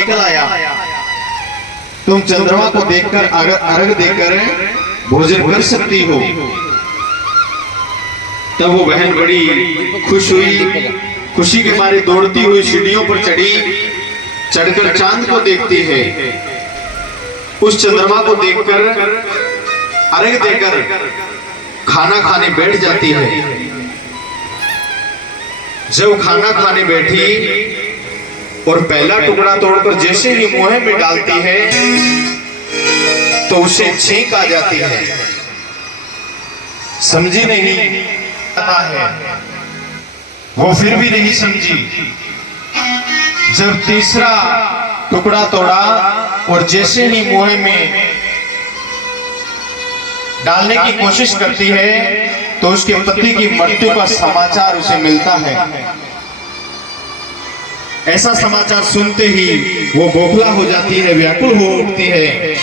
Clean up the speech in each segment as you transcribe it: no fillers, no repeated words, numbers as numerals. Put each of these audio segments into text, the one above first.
निकल आया, तुम चंद्रमा को देखकर अर्घ देकर भोजन कर सकती हो। तब वो बहन बड़ी खुश हुई, खुशी के मारे दौड़ती हुई सीढ़ियों पर चढ़ी, चढ़कर चांद को देखती है। उस चंद्रमा को देखकर अर्घ देकर खाना खाने बैठ जाती है। जब खाना खाने बैठी और पहला टुकड़ा तोड़कर जैसे ही मुंह में डालती है तो उसे छींक आ जाती है। समझी नहीं है, वो फिर भी नहीं समझी। जब तीसरा टुकड़ा तोड़ा और जैसे ही मुंह में डालने की कोशिश करती है तो उसके पति की मृत्यु का समाचार उसे मिलता है। ऐसा समाचार सुनते ही वो बौखला हो जाती है, व्याकुल हो उठती है।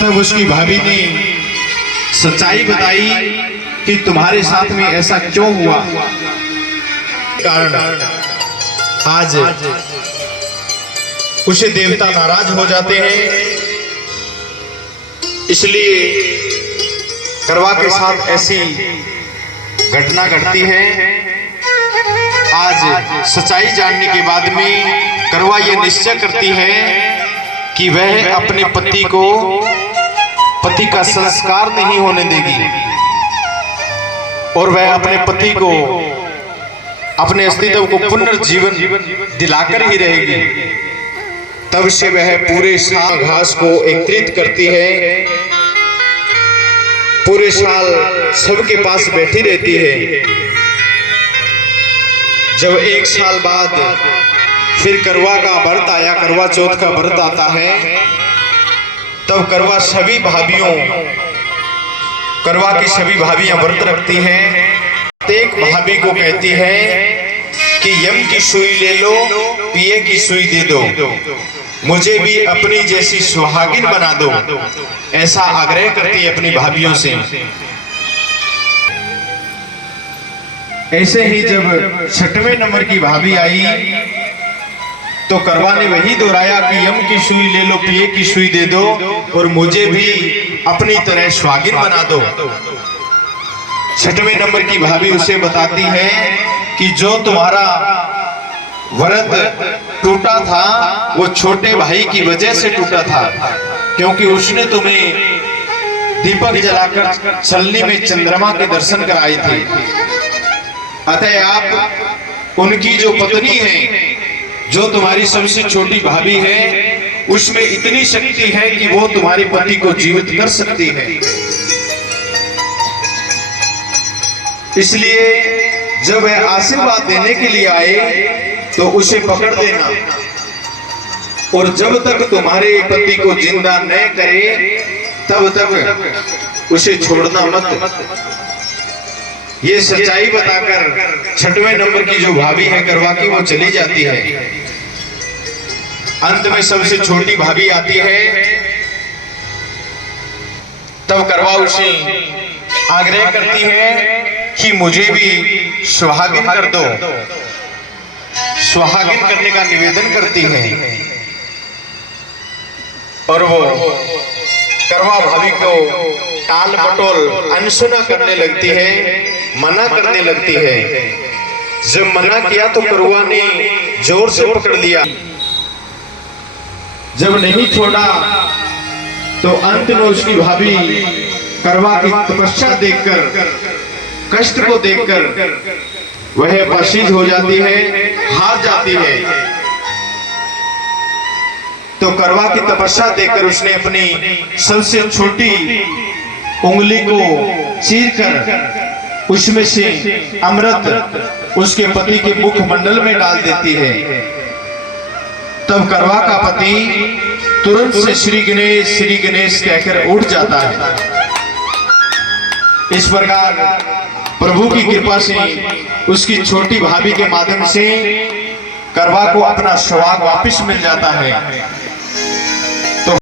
तब उसकी भाभी ने सच्चाई बताई कि तुम्हारे साथ में ऐसा क्यों हुआ। कारण आज उसे देवता नाराज हो जाते हैं, इसलिए करवा के साथ ऐसी घटना घटती है। आज सच्चाई जानने के बाद में करवा ये निश्चय करती है कि वह अपने पति का संस्कार नहीं होने देगी और वह अपने पति को अपने अस्तित्व को पुनर्जीवन दिलाकर ही रहेगी। तब से वह पूरे साल घास को एकत्रित करती है, पूरे साल सबके पास बैठी रहती है। जब एक साल बाद फिर करवा का व्रत आया, करवा चौथ का व्रत आता है, तब करवा की सभी भाभियां व्रत रखती हैं। एक भाभी को कहती है कि यम की सुई ले लो, पिए की सुई दे दो, मुझे भी अपनी जैसी सुहागिन बना दो। ऐसा आग्रह करती है अपनी भाभियों से। ऐसे ही जब छठवें नंबर की भाभी आई तो करवा ने वही दोहराया कि यम की सुई ले लो, पिए की सुई दे दो और मुझे भी अपनी तरह सुहागिन बना दो। छठवें नंबर की भाभी उसे बताती है कि जो तुम्हारा व्रत टूटा था वो छोटे भाई की वजह से टूटा था, क्योंकि उसने तुम्हें दीपक जलाकर छलनी में चंद्रमा के दर्शन कराए थे। अतः आप उनकी जो पत्नी है, जो तुम्हारी सबसे छोटी भाभी है, उसमें इतनी शक्ति है कि वो तुम्हारे पति को जीवित कर सकती है। इसलिए जब वह आशीर्वाद देने के लिए आए तो उसे पकड़ देना और जब तक तुम्हारे पति को जिंदा न करे तब तक उसे छोड़ना मत। ये सच्चाई बताकर छठवें नंबर की जो भाभी है करवा की, वो चली जाती है। अंत में सबसे छोटी भाभी आती है। तब करवा उसे आग्रह करती है कि मुझे भी सुहागिन कर दो। सुहागिन करने का निवेदन करती है और वो करवा भाभी को टाल मटोल अनसुना करने लगती है, मना करने लगती है। जब मना किया तो करवा ने जोर से पकड़ लिया। जब नहीं छोड़ा तो अंत में उसकी भाभी करवा की तपस्या देखकर, कष्ट को देखकर वह पसीज हो जाती है, हार जाती है। तो करवा की तपस्या देखकर उसने अपनी सबसे छोटी उंगली को चीरकर उसमें से अमृत उसके पति के मुखमंडल में डाल देती है। तब करवा का पति तुरंत से श्री गणेश कहकर उठ जाता है। इस प्रकार प्रभु की कृपा से उसकी छोटी भाभी के माध्यम से करवा को अपना सुहाग वापस मिल जाता है।